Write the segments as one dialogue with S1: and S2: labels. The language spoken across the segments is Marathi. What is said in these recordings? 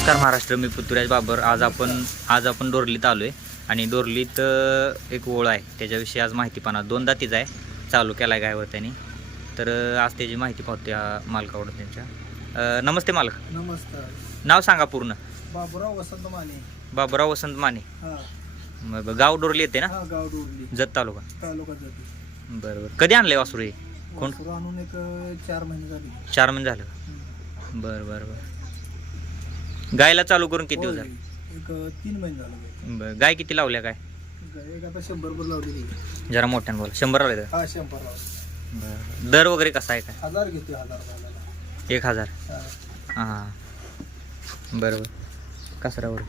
S1: नमस्कार महाराष्ट्र मी पृथ्वीराज बाबर. आज आपण आज आपण डोरलीत आलो आहे आणि डोरलीत एक ओळ आहे. त्याच्याविषयी आज माहिती पाहणार. दोन दातीच आहे. चालू केला आहे गायवर त्यांनी. तर आज त्याची माहिती पाहतो या मालकाकडून त्यांच्या. नमस्ते मालक.
S2: नमस्कार.
S1: नाव सांगा पूर्ण.
S2: बाबुराव वसंत माने.
S1: बाबुराव वसंत माने.
S2: हा.
S1: मग गाव डोरली येते ना?
S2: गाव डोरली
S1: जत तालुका.
S2: तालुका जाती.
S1: बरं बरं कधी आणलं वासरू हे? कोण?
S2: वासरू आणून एक चार महिने झाले.
S1: चार महिने झालं. बरं बरं बरं. गायला चालू करून किती दिवस
S2: होय.
S1: झाले
S2: एक अं, तीन महिने झाले
S1: बरं गाय किती लावल्या काय?
S2: गाय एक आता शंभर भर लावलेली आहे.
S1: जरा मोठ्यानं बोला. शंभर लावले
S2: हा शंभर लावले.
S1: बरं. दर वगैरे कसा आहे काय?
S2: हजार घेते हजार रुपयाला
S1: एक हजार?
S2: हा.
S1: हां. बरोबर. कसरावर.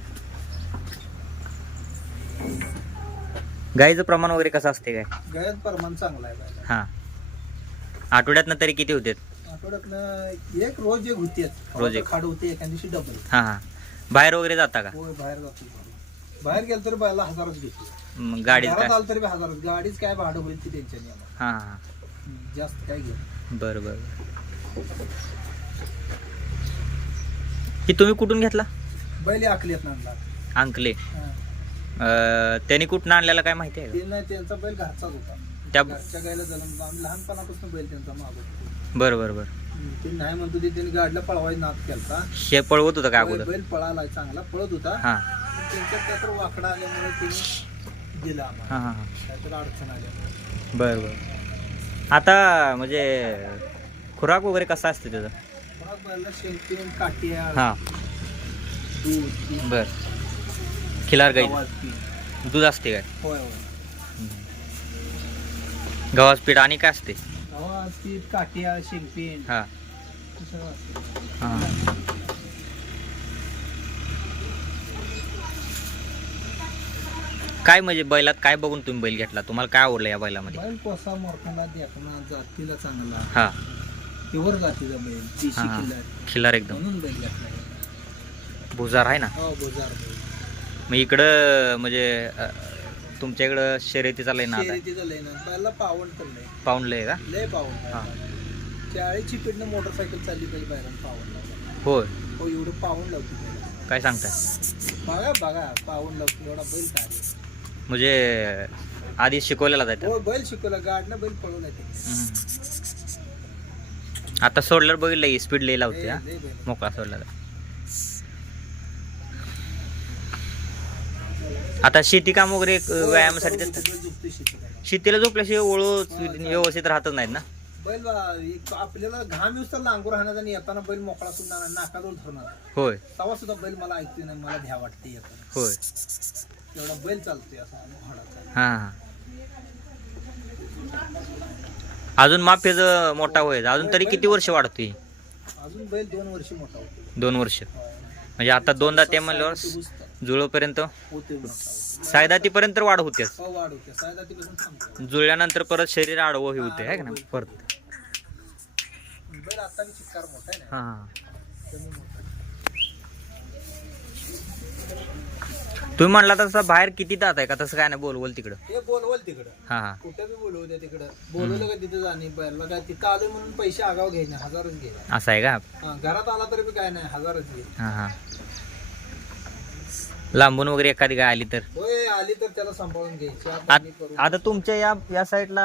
S1: गाईचं प्रमाण वगैरे कसं असते काय?
S2: गायत प्रमाण चांगला आहे बायला.
S1: हां. आठवड्यातनं तरी किती होते
S2: आठवड्यातनं एक रोज एक होते
S1: रोज एक.
S2: खाड होते एका दिवशी डबल
S1: हां हां. बाहेर वगैरे जाता का?
S2: होय बाहेर जातो बाहेर. गेलं तरी बायला हजारच घेते
S1: मग गाडीत
S2: घरात आलं तरी बी हजारच. गाडीच काय भाडं होईल ती टेन्शन नाही आम्हाला.
S1: हां हां
S2: हम्म, जास्त काय घेत
S1: बरं बरं ही तुम्ही कुठून घेतला?
S2: बैल आखलीत आणला.
S1: अंकले.
S2: हा.
S1: अं, त्यांनी कुठून आणलेला काय माहिती आहे का?
S2: ते नाही त्यांचा बैल घरचाच होता.
S1: त्या
S2: घरच्या गायला जन्म आम्ही लहानपणापासून बैल त्यांचा मागवतो.
S1: बरं बरं बरं.
S2: ते नाही म्हणतो ते त्यांनी गाडीला पळवायचा नाद केलता.
S1: हे पळवत होतं काय अगोदर?
S2: बैल पळाला चांगला पळत होता.
S1: हां.
S2: पण त्यांच्यात काय तर वाकडा आल्यामुळे त्यांनी दिला आम्हाला.
S1: हां हां हां.
S2: काहीतरी अडचण आल्यामुळे
S1: बरं बरं. आता म्हणजे खुराक वगैरे कसा असते त्याचा?
S2: शेंगतेन काट्या
S1: हां.
S2: दूध
S1: बर. खिलार गाई.
S2: पीठ.
S1: दूध असते काय?
S2: होय होय.
S1: गव्हाच पीठ आणि काय असते?
S2: काट्या शेंगपेन
S1: हां. हां. काय म्हणजे बैलात काय बघून तुम्ही बैल घेतला? तुम्हाला काय आवडलं या बैलामध्ये?
S2: बैल कोसा मोरखाला देखना जातीला चांगला.
S1: हां.
S2: प्युअर जातीचा बैल देशी
S1: हां. खिलार. एकदम.
S2: म्हणून बैल घेतला
S1: भुजार आहे ना?
S2: हो बैल.
S1: मग इकडं म्हणजे अ, तुमच्या इकडं शर्यतीचा लय नाद आहे
S2: शर्यतीचं लय ना. बैला पावण तर लय
S1: लय का?
S2: लय
S1: हां.
S2: चाळीची पिढनं मोटरसायकल चालली पाहिजे बाहेर लावला
S1: होय.
S2: हो एवढं पावण लावतो.
S1: काय सांगताय?
S2: बघा बघा पावण लावतो एवढा बैल काय
S1: म्हणजे आधी शिकवलेला जायचं
S2: हो बैल शिकवला. गाडनं बैल पळवला ते
S1: आता सोडल्यावर बघितलं स्पीड लई लावते हा.
S2: लय बैल.
S1: मोकळा सोडला तर. आता शेती काम वगैरे एक,
S2: हो,
S1: व्यायामासाठी देतात
S2: शेतीला.
S1: झोपल्याशिवाय ओळू व्यवस्थित राहतच नाहीत ना?
S2: बैल एक आपल्याला घाम येऊस तर लांगूर राहणार आणि येताना बैल मोकळा सुद्धा नाकाजवळ धरणार
S1: होय.
S2: तेव्हा सुद्धा बैल मला ऐकते नाही मला भ्या वाटते येताना.
S1: होय.
S2: एवढा बैल चालतोय असा
S1: हा हा. अजून माफेज मोठा होय अजून तरी किती वर्ष वाढतोय?
S2: अजून बैल दोन वर्ष मोठा होतो
S1: दोन वर्ष. म्हणजे आता दोनदा ते म्हणल्यावर जुळोपर्यंत. सायदातीपर्यंत वाढ
S2: हो वाढ होते.
S1: जुळल्यानंतर परत शरीर आडवं हे होते आहे का ना परत. हा. तुम्ही म्हणला तसं बाहेर किती दात आहे का? तसं काय नाही बोल बोल तिकडं
S2: बोलवल तिकडं.
S1: हा. हा
S2: कुठं बी बोलवू द्या तिकडं. बोलवलं का तिथं जाणे काय तिथं आलोय म्हणून पैसे आगाव घ्यायचे हजारच घ्यायचे.
S1: असं आहे का?
S2: घरात आला तरी बी काय नाही हजारच घे
S1: हा हा. लांबून वगैरे एखादी गाय आली तर?
S2: होय आली तर त्याला सांभाळून घ्यायची.
S1: आत- तुमच्या या या साईडला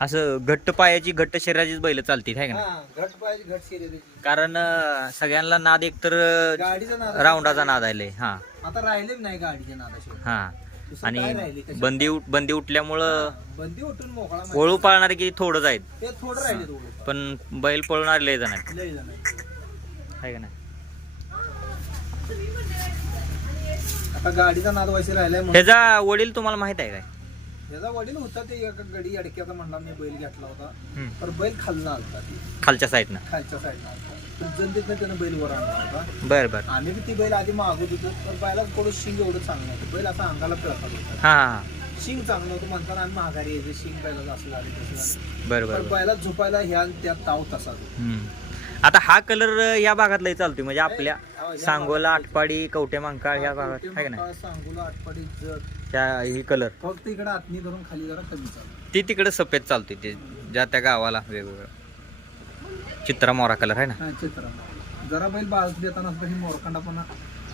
S1: असं घट्ट पायाची घट्ट शरीराचीच बैल चालतील आहे का नाही?
S2: हा घट पाहिजे घट शर्यतीची
S1: कारण अं, सगळ्यांना नाद एकतर अं,
S2: गाडीचा नाद
S1: राऊंडाचा नाद आले हा.
S2: आता राहिलेच नाही गाडीच्या नादाशिवाय.
S1: हा.
S2: दुसरं काय राहिली
S1: आणि? बंदी उठ- बंदी उठल्यामुळं
S2: बंदी उठून मोकळा
S1: पाळणारे की थोडंच आहेत.
S2: ते थोडं राहिले थोडं
S1: पण बैल पळणारे लय जण आहेत.
S2: लय जण आहे.
S1: आहे का नाही?
S2: आता गाडीचा नाद व्हायचा राहिलाय म्हणून.
S1: ह्याचा वडील तुम्हाला माहीत आहे काय?
S2: त्याचा वडील होता ते एका गडी अडक्याचा म्हणला मी बैल घेतला होता.
S1: हम्म.
S2: तर बैल खालना आलता ती.
S1: खालच्या साईडनं
S2: खालच्या साईडला आलता. त्यानं बैल वर आणला होता.
S1: बर बर.
S2: आम्ही बी ती बैल आधी मागत होतो तर बैला थोडं शिंग एवढं चांगलं होतं बैल असा अंगाला पिळतात होता.
S1: हा हा
S2: शिंग चांगलं होतं म्हणताना आम्ही माघारी यायचं. शिंग बैलाचं असं झालं तसं झालं.
S1: बर
S2: बैला झोपायला ह्या त्यात ताव तसा.
S1: हम्म. आता हा कलर या भागात लय चालतोय. म्हणजे आपल्या सांगोला आटपाडी कवटे मांकाळ या भागात आहे का नाही?
S2: सांगूला आठपाडी जट
S1: त्या ही कलर
S2: फक्त इकडे आतनी धरून खाली जरा कमी चालू.
S1: ती तिकडे सफेद चालते ते ज्या त्या गावाला वेगवेगळं. चित्रा मोरा कलर आहे ना?
S2: हा चित्र जरा बैल बाळत देताना असं ही मोरखंडापणा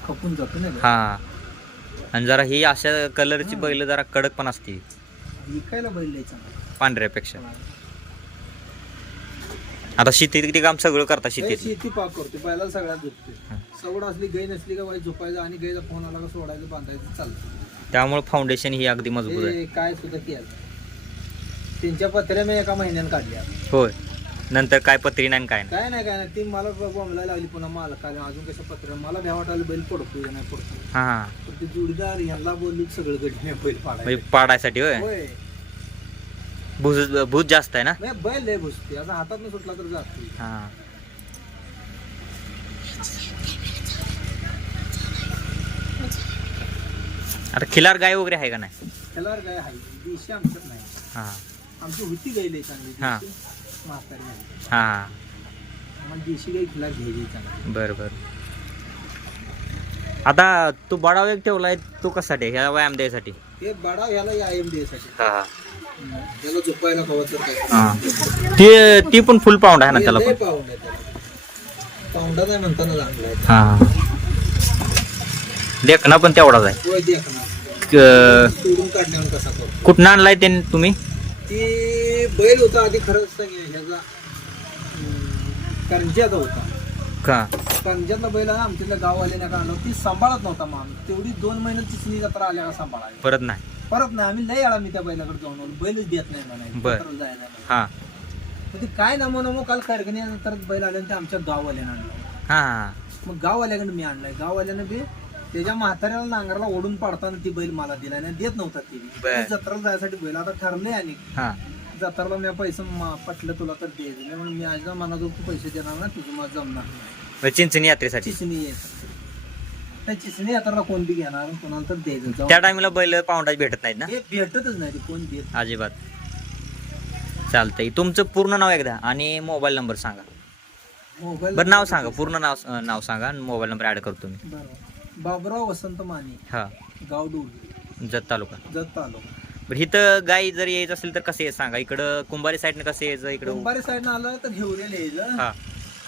S2: खपून जातो का?
S1: हा. आणि जरा ही अशा कलरची बैल जरा कडक पण असते.
S2: विकायला बैल द्यायचा
S1: पांढऱ्यापेक्षा. आता शेतीत किती काम सगळं करता शेतीत
S2: शेती पाक करतो बैलाला सगळ्यात झोपते. सवड असली गाय नसली का झोपायचं आणि गायचा फोन आला का सोडायचं बांधायचं चालतं.
S1: त्यामुळे फाउंडेशन ही अगदी मजबूत आहे.
S2: काय सुद्धा केलं त्यांच्या पत्र्या मी एका महिन्यानं काढल्या.
S1: होय. नंतर काय पत्री नाही काय नाही?
S2: काय नाही काय नाही. ती मला बॉम्बला लागली पुन्हा मला काय अजून कशा पत्र मला भ्या वाटायला बैल पडतो नाही पडतो
S1: हा.
S2: पण ते जोडीदार ह्याला बोलली सगळं गडी बैल
S1: म्हणजे पाडायसाठी होय. भूज भूज जास्त आहे ना?
S2: नाही बैल लय बसते असं हातात नाही सुटला तर जातो
S1: हा. आता खिलार गाय वगैरे आहे का नाही?
S2: त्याला काय आहे. आमच्यात नाही.
S1: हा.
S2: आमची होती गाय लय चांगली.
S1: हा.
S2: देशी. म्हातारी
S1: हा.
S2: आम्हाला देशी गाय खिलार घ्यायची चांगली.
S1: बर बर आता तू बडाव एक ठेवलाय तो कशासाठी ह्या व्यायाम द्यायसाठी?
S2: ते बडा ह्याला या एम डी साठी.
S1: हा हा.
S2: त्याला झोपायला कवा तर काय?
S1: हा. ती ती पण फुल पाऊंड आहे ना त्याला पण?
S2: पाऊंड आहे त्याला. म्हणताना चांगला आहे.
S1: हा. देखना पण तेवढाच आहे.
S2: होय देख ना
S1: क-
S2: सोडून काढण्यावर कसा करतो?
S1: कुठनं आणलाय ते तुम्ही?
S2: ती बैल होता आधी खरंच ह्याचा. अं, करंज्याचा होता.
S1: का?
S2: बैल ना आमच्या गाववाल्याने का आणलं ती सांभाळत नव्हता मान तेवढी दोन महिने चिचणी जत्रा आल्या का सांभाळायला.
S1: परत नाही.
S2: परत नाही आम्ही लय आला मी त्या बैलाकडे जाऊन आलो बैलच देत नाही
S1: बर.
S2: जायला नाही.
S1: हा.
S2: मग ते काय नमो नमो काल करगणी नंतर बैल आले आणि ते आमच्या गाववाल्यानं आणलं.
S1: हा. हा
S2: मग गाववाल्याकडे मी आणलाय. गाववाल्यानं बी त्याच्या म्हाताऱ्याला नांगराला ओढून पाडताना ती बैल मला दिला नाही देत नव्हता ती. बी.
S1: बर.
S2: ती जत्रेला जायसाठी बैल आता ठरलंय आणि
S1: हा.
S2: जत्रेला मी पैसे मा- पटलं तुला तर दे. मी म्हणून मी आज मनात तू पैसे देणार ना तुझं मला जमणार नाही.
S1: मग चिंचणी यात्रेसाठी?
S2: चिचणी यायचं त्या चिचणी यात्रा कोण बी घेणार कोणाला तर द्यायचं. जाऊन.
S1: त्या टायमिला बैल पाऊंडाच भेटत नाहीत ना?
S2: हे भेटतच नाही ते कोण देत.
S1: अजिबात. चालतंय. तुमचं पूर्ण नाव एकदा आणि मोबाईल नंबर सांगा.
S2: मोबाईल
S1: बरं नाव सांगा. पूर्ण नाव अं, नाव सांगा आणि मोबाईल नंबर ऍड करतो मी.
S2: बाबराव वसंत माने.
S1: हा.
S2: गाव
S1: जत तालुका.
S2: जत तालुका.
S1: बरं इथं गाई जर यायचं असेल तर कसं यायचं सांगा? इकडं कुंभारी साईडनं कसं यायचं? इकडं
S2: कुंभारी साईडनं आलं तर घेवरेला यायचं
S1: हा.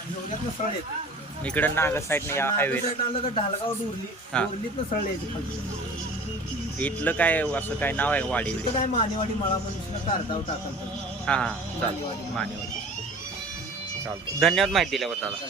S2: घेवऱ्यातनं सरळ येतं.
S1: इकडं नागद साईडनं या हायवे
S2: आलं तर ढालगाव डोरली
S1: हा.
S2: डोरलीतनं सरळ यायचं खाली.
S1: इथलं काय असं काय नाव आहे वाडी
S2: काय मानेवाडी मळा मनुष्य कारदाव टाकल
S1: हा हा. चालतं मानेवाडी. चालतं धन्यवाद माहिती दिल्याबद्दल. दादा